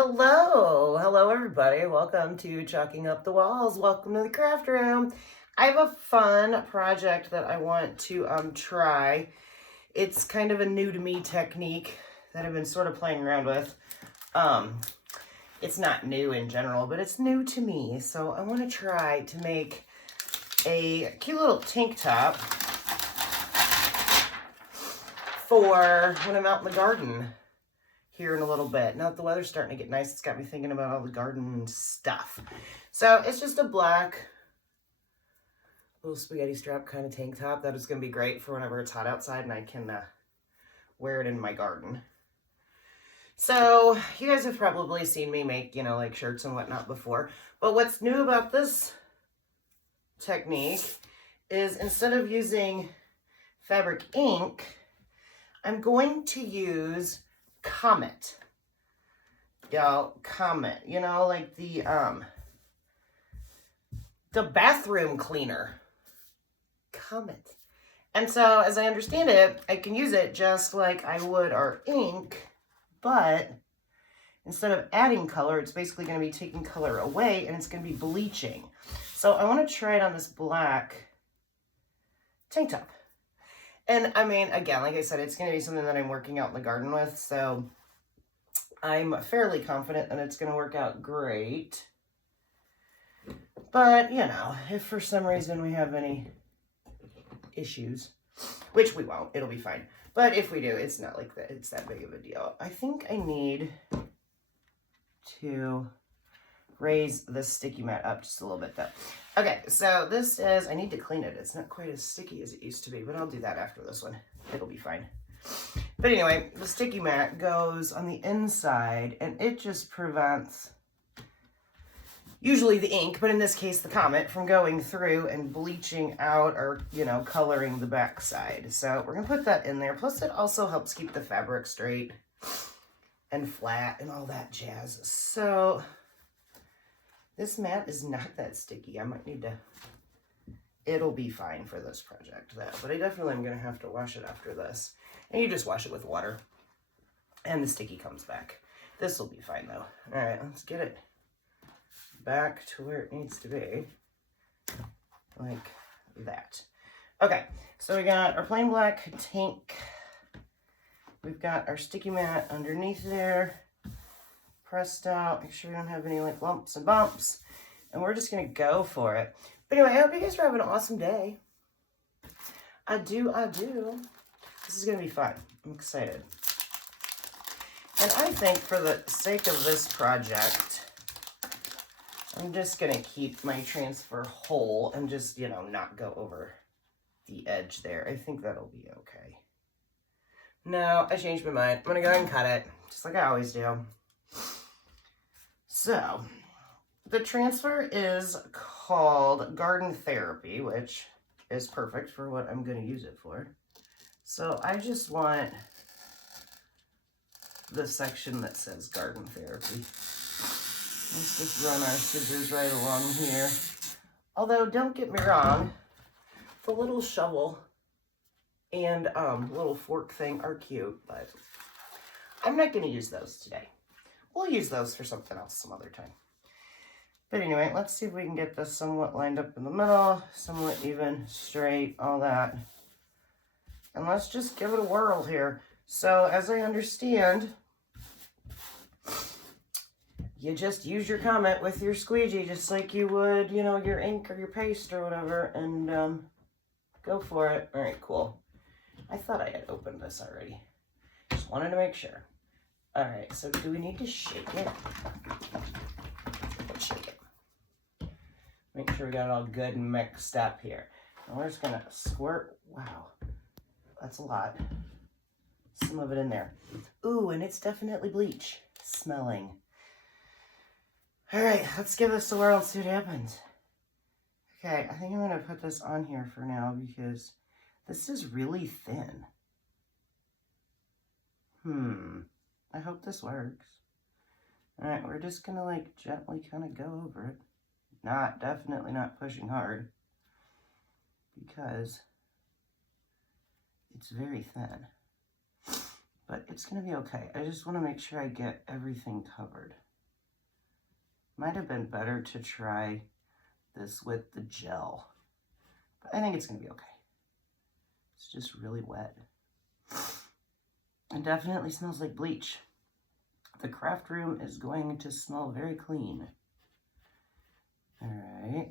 Hello everybody. Welcome to Chalking Up the Walls. Welcome to the craft room. I have a fun project that I want to try. It's kind of a new to me technique that I've been sort of playing around with. It's not new in general, but it's new to me. So I want to try to make a cute little tank top for when I'm out in the garden here in a little bit. Now that the weather's starting to get nice, it's got me thinking about all the garden stuff. So it's just a black little spaghetti strap kind of tank top that is going to be great for whenever it's hot outside and I can wear it in my garden. So you guys have probably seen me make, like shirts and whatnot before. But what's new about this technique is instead of using fabric ink, I'm going to use Comet. Y'all, Comet. Like the bathroom cleaner. Comet. And so, as I understand it, I can use it just like I would our ink, but instead of adding color, it's basically going to be taking color away, and it's going to be bleaching. So I want to try it on this black tank top. And I mean, again, like I said, it's going to be something that I'm working out in the garden with, so I'm fairly confident that it's going to work out great. But, if for some reason we have any issues, which we won't, it'll be fine. But if we do, it's not like that, it's that big of a deal. I think I need to raise the sticky mat up just a little bit though. Okay, so this is, I need to clean it. It's not quite as sticky as it used to be, but I'll do that after this one. It'll be fine. But anyway, the sticky mat goes on the inside and it just prevents usually the ink, but in this case the Comet, from going through and bleaching out or, coloring the back side. So we're gonna put that in there. Plus it also helps keep the fabric straight and flat and all that jazz. So this mat is not that sticky. I might need to, it'll be fine for this project though, but I definitely am gonna have to wash it after this. And you just wash it with water and the sticky comes back. This will be fine though. All right, let's get it back to where it needs to be, like that. Okay, so we got our plain black tank. We've got our sticky mat underneath there, pressed out. Make sure we don't have any like lumps and bumps, and we're just gonna go for it. But anyway, I hope you guys are having an awesome day. I do. This is gonna be fun. I'm excited. And I think for the sake of this project, I'm just gonna keep my transfer whole and just, not go over the edge there. I think that'll be okay. No, I changed my mind. I'm gonna go ahead and cut it, just like I always do. So, the transfer is called Garden Therapy, which is perfect for what I'm gonna use it for. So I just want the section that says Garden Therapy. Let's just run our scissors right along here. Although, don't get me wrong, the little shovel and little fork thing are cute, but I'm not going to use those today. We'll use those for something else some other time. But anyway, let's see if we can get this somewhat lined up in the middle, somewhat even, straight, all that. And let's just give it a whirl here. So, as I understand, you just use your Comet with your squeegee, just like you would, your ink or your paste or whatever, and go for it. All right, cool. I thought I had opened this already. Just wanted to make sure. All right, so do we need to shake it? Let's shake it. Make sure we got it all good and mixed up here. And we're just gonna squirt. Wow, that's a lot. Some of it in there. Ooh, and it's definitely bleach smelling. All right, let's give this a whirl and see what happens. Okay, I think I'm gonna put this on here for now because this is really thin. I hope this works. All right, we're just gonna like gently kind of go over it. Definitely not pushing hard because it's very thin. But it's gonna be okay. I just wanna make sure I get everything covered. Might have been better to try this with the gel, but I think it's gonna be okay. It's just really wet. It definitely smells like bleach. The craft room is going to smell very clean. All right.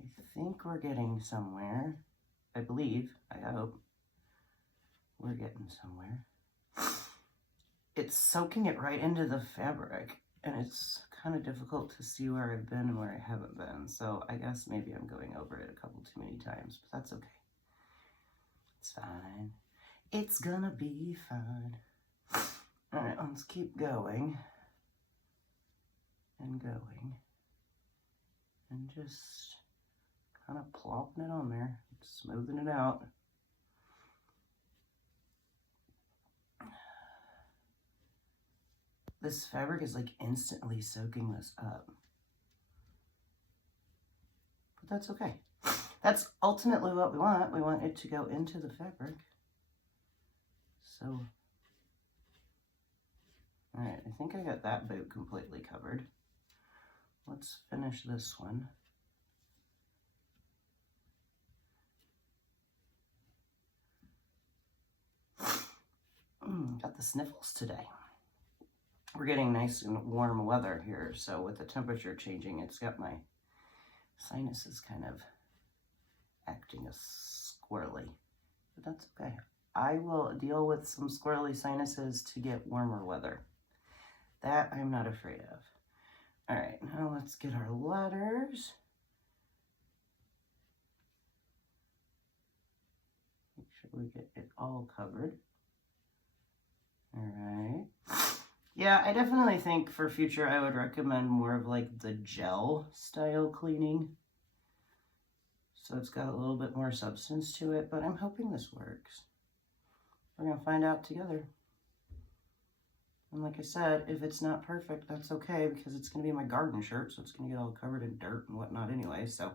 I think we're getting somewhere. I believe, I hope, we're getting somewhere. It's soaking it right into the fabric, and it's kind of difficult to see where I've been and where I haven't been. So I guess maybe I'm going over it a couple too many times, but that's okay. It's fine. It's gonna be fine. All right, let's keep going and going and just kind of plopping it on there, smoothing it out. This fabric is like instantly soaking this up. But that's okay. That's ultimately what we want. We want it to go into the fabric. So, all right, I think I got that boot completely covered. Let's finish this one. Got the sniffles today. We're getting nice and warm weather here, so with the temperature changing, it's got my sinuses kind of acting as squirrely, but that's okay. I will deal with some squirrely sinuses to get warmer weather. That I'm not afraid of. All right, now let's get our letters. Make sure we get it all covered. All right. Yeah, I definitely think for future I would recommend more of like the gel style cleaning. So it's got a little bit more substance to it, but I'm hoping this works. We're gonna find out together. And like I said, if it's not perfect, that's okay, because it's gonna be my garden shirt, so it's gonna get all covered in dirt and whatnot anyway, so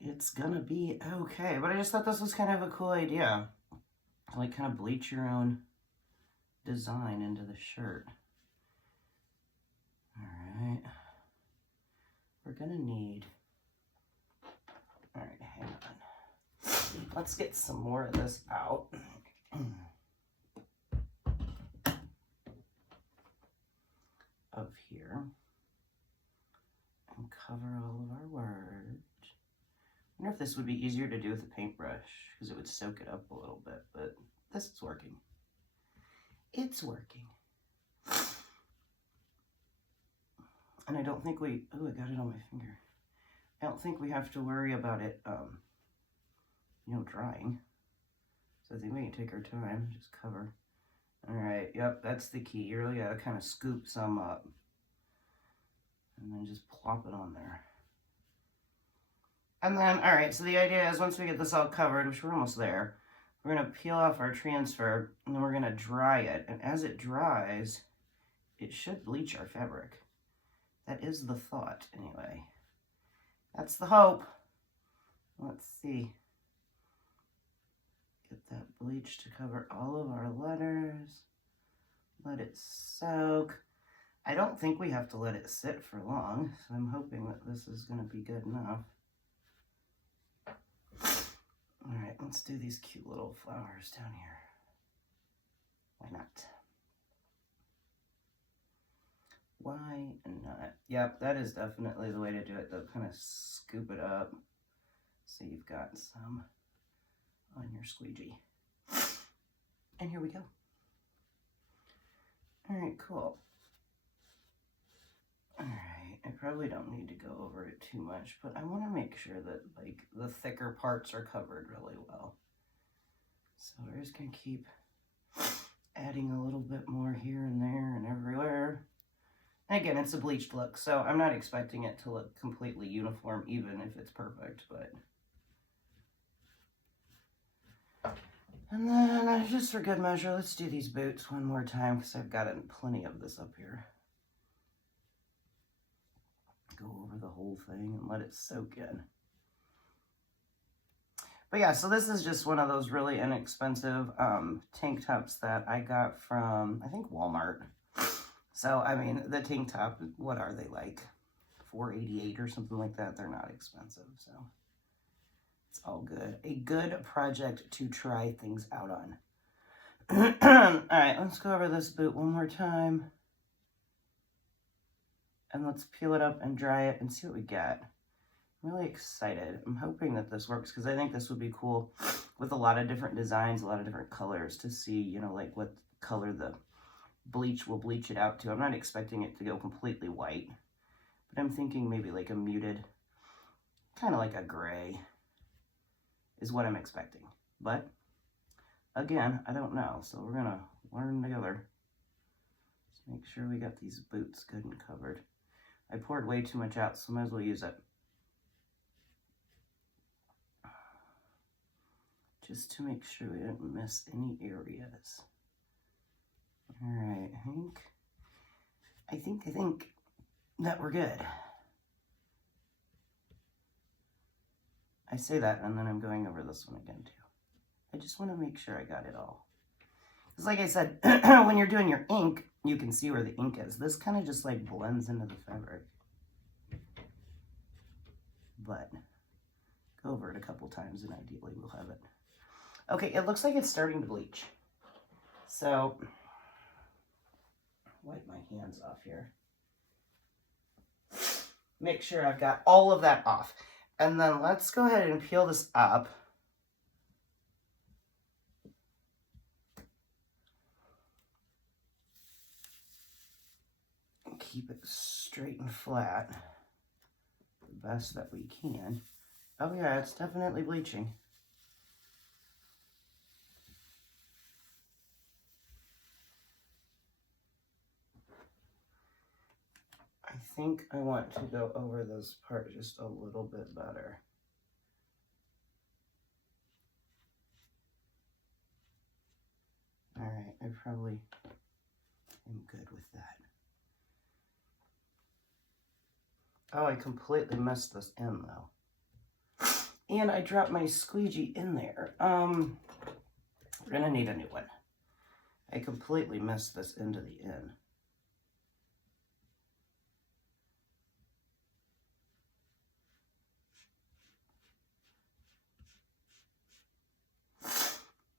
it's gonna be okay. But I just thought this was kind of a cool idea. To like kind of bleach your own design into the shirt. All right. We're gonna need, all right, hang on. Let's get some more of this out. Of here. And cover all of our words. I wonder if this would be easier to do with a paintbrush, because it would soak it up a little bit, but this is working. It's working. And I don't think we, oh, I got it on my finger. I don't think we have to worry about it, you know, drying. So I think we can take our time, just cover. All right, yep, that's the key. You really gotta kind of scoop some up and then just plop it on there. And then, all right, so the idea is once we get this all covered, which we're almost there, we're gonna peel off our transfer and then we're gonna dry it. And as it dries, it should bleach our fabric. That is the thought, anyway. That's the hope. Let's see. Get that bleach to cover all of our letters. Let it soak. I don't think we have to let it sit for long, so I'm hoping that this is going to be good enough. All right, let's do these cute little flowers down here. Why not? Why not? Yep, that is definitely the way to do it, though. Kind of scoop it up so you've got some on your squeegee. And here we go. All right, cool. All right, I probably don't need to go over it too much, but I want to make sure that like the thicker parts are covered really well. So we're just gonna keep adding a little bit more here and there and everywhere. And again, it's a bleached look, so I'm not expecting it to look completely uniform, even if it's perfect, but. And then, just for good measure, let's do these boots one more time, because I've got plenty of this up here. Go over the whole thing and let it soak in. But yeah, so this is just one of those really inexpensive tank tops that I got from, I think, Walmart. So, I mean, the tank top, what are they like? $4.88 or something like that. They're not expensive, so it's all good. A good project to try things out on. All right, let's go over this boot one more time. And let's peel it up and dry it and see what we get. I'm really excited. I'm hoping that this works because I think this would be cool with a lot of different designs, a lot of different colors to see, you know, like what color the bleach will bleach it out to. I'm not expecting it to go completely white, but I'm thinking maybe like a muted, kind of like a gray is what I'm expecting. But again, I don't know, so we're gonna learn together. Let's make sure we got these boots good and covered. I poured way too much out, so might as well use it. Just to make sure we didn't miss any areas. All right, I think that we're good. I say that, and then I'm going over this one again, too. I just want to make sure I got it all. Because like I said, when you're doing your ink, you can see where the ink is. This kind of just like blends into the fabric. But go over it a couple times, and ideally we'll have it. Okay, it looks like it's starting to bleach. So, wipe my hands off here. Make sure I've got all of that off. And then let's go ahead and peel this up. And keep it straight and flat. The best that we can. Oh yeah, it's definitely bleaching. I think I want to go over this part just a little bit better. All right, I probably am good with that. Oh, I completely messed this in though. And I dropped my squeegee in there. We're gonna need a new one. I completely messed this into the end.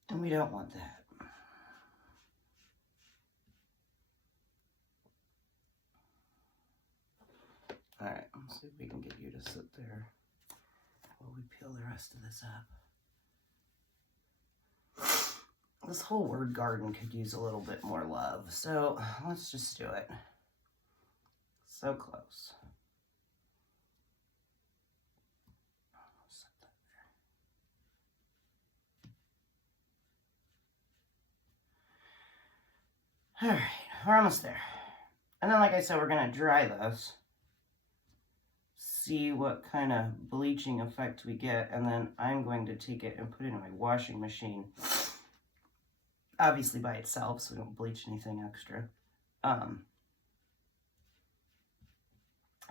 And we don't want that. All right, let's see if we can get you to sit there while we peel the rest of this up. This whole word garden could use a little bit more love, so let's just do it. So close. Set that there. All right, we're almost there. And then, like I said, we're gonna dry this. See what kind of bleaching effect we get, and then I'm going to take it and put it in my washing machine. Obviously by itself, so we don't bleach anything extra. And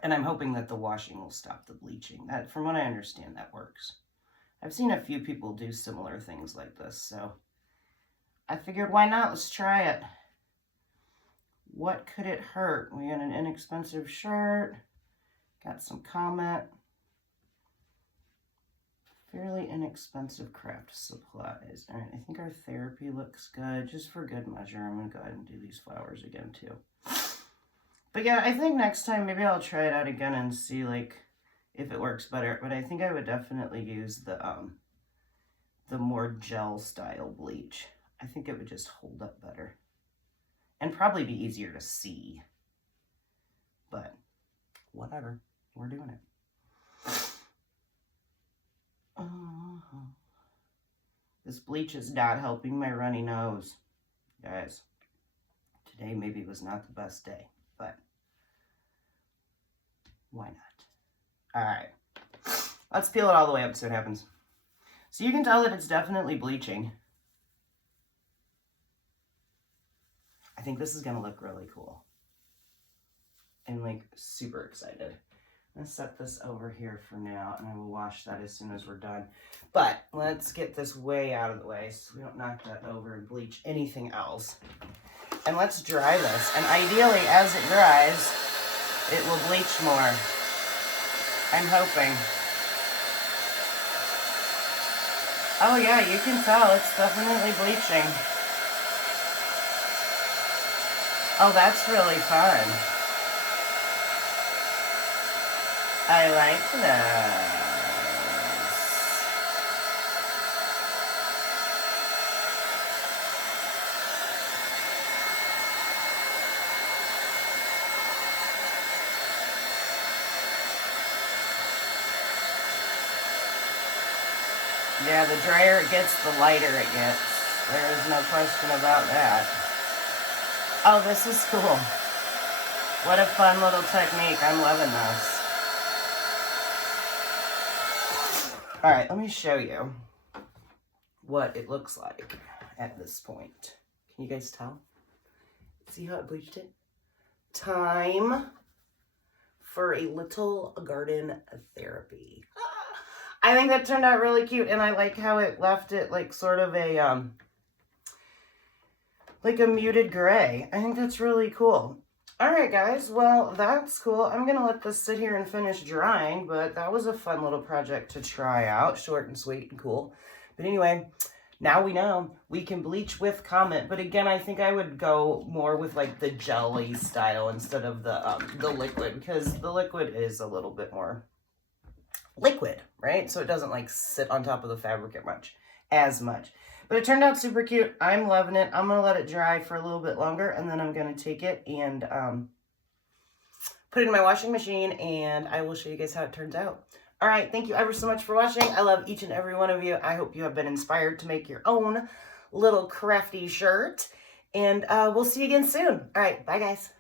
I'm hoping that the washing will stop the bleaching. That, from what I understand, that works. I've seen a few people do similar things like this, so I figured why not? Let's try it. What could it hurt? We got an inexpensive shirt. Got some Comet. Fairly inexpensive craft supplies. All right, I think our therapy looks good. Just for good measure, I'm going to go ahead and do these flowers again, too. But yeah, I think next time maybe I'll try it out again and see, like, if it works better. But I think I would definitely use the more gel-style bleach. I think it would just hold up better. And probably be easier to see. But whatever. We're doing it. This bleach is not helping my runny nose. Guys, today maybe was not the best day, but why not? All right, let's peel it all the way up and see what happens. So you can tell that it's definitely bleaching. I think this is gonna look really cool. I'm like super excited. I'm gonna set this over here for now, and I will wash that as soon as we're done. But let's get this way out of the way so we don't knock that over and bleach anything else. And let's dry this. And ideally, as it dries, it will bleach more. I'm hoping. Oh yeah, you can tell it's definitely bleaching. Oh, that's really fun. I like that. Yeah, the drier it gets, the lighter it gets. There is no question about that. Oh, this is cool. What a fun little technique. I'm loving this. All right, let me show you what it looks like at this point. Can you guys tell? See how it bleached it? Time for a little garden therapy. I think that turned out really cute, and I like how it left it like sort of a like a muted gray. I think that's really cool. All right, guys, well, that's cool. I'm gonna let this sit here and finish drying, but that was a fun little project to try out. Short and sweet and cool. But anyway, now we know we can bleach with Comet. But again, I think I would go more with like the jelly style instead of the liquid, because the liquid is a little bit more liquid, right? So it doesn't like sit on top of the fabric as much. But it turned out super cute. I'm loving it. I'm going to let it dry for a little bit longer, and then I'm going to take it and put it in my washing machine, and I will show you guys how it turns out. All right, thank you ever so much for watching. I love each and every one of you. I hope you have been inspired to make your own little crafty shirt, and we'll see you again soon. All right, bye guys.